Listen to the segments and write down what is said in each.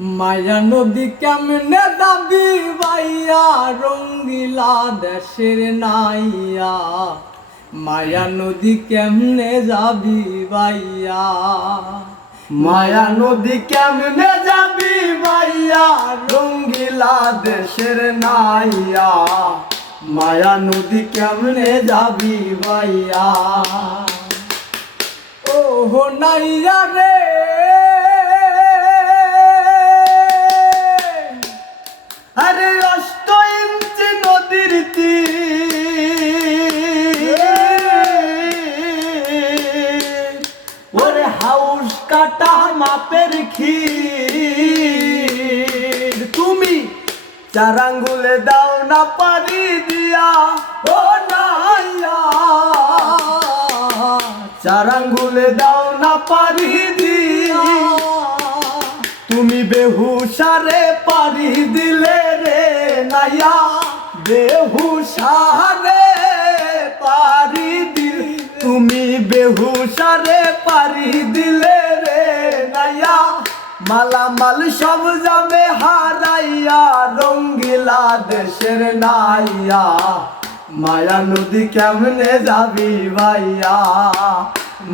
মায়া নদী কেমনে যাবি ভাইয়া রঙ্গিলা দেশের নাইয়া। মায়া নদী কেমনে যাবি ভাইয়া, মায়া নদী কেমনে যাবি ভাইয়া রঙ্গিলা দেশের নাইয়া। মায়া নদী কেমনে যাবি ভাইয়া। ও নাইয়া রে আরে 8 ইঞ্চি নদীর তীর, ওরে হাউস কাটা মাপের ক্ষীর। তুমি 4 আঙ্গুলে দাও না পারি দিয়া, ও নাইয়া 4 আঙ্গুলে দাও না পারি দিয়া। তুমি বেহুশারে পারি দিলে রে নাইয়া, বেহুশারে পারি দিলে। তুমি বেহুশারে পারি দিলে রে নাইয়া, মালামাল সব যাবে হারাইয়া রঙ্গিলা দেশের নাইয়া। মায়া নদী কেমনে যাবি ভাইয়া,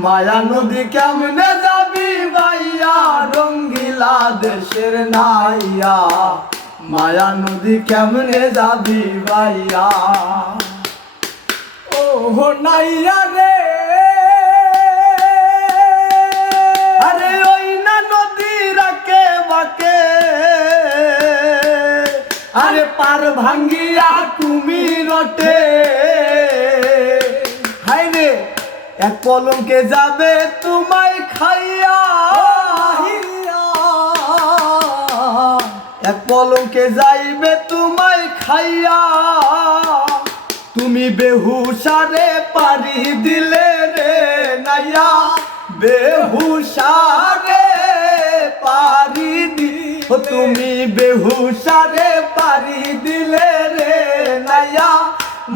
মায়া নদী কেমনে যাবি ভাইয়া রঙ্গিলা দেশের নাইয়া। মায়া নদী কেমনে যাবি ভাইয়া। ও নাইয়া রে আরে ওই না নদী রাকে বাকে, আরে পার ভাঙ্গিয়া তুমি রটে। হায় রে এক পলকে যাবে তোমায় খাইয়া, এক পলকে যাইবে তোমায় খাইয়া। তুমি বেহুশারে পারি দিলে রে নাইয়া, বেহুশারে পারি দিলে। তুমি বেহুশারে পারি দিলে রে নাইয়া,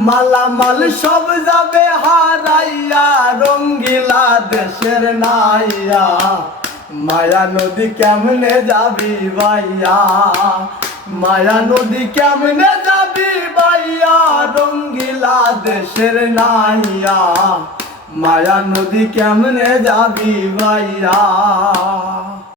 মালামাল সব যাবে হারাইয়া রঙ্গিলা দেশের নাইয়া। মায়া নদী কেমনে যাবি ভাইয়া, মায়া নদী কেমনে যাবি ভাইয়া রঙ্গিলা দেশের নাইয়া। মায়া নদী কেমনে যাবি ভাইয়া।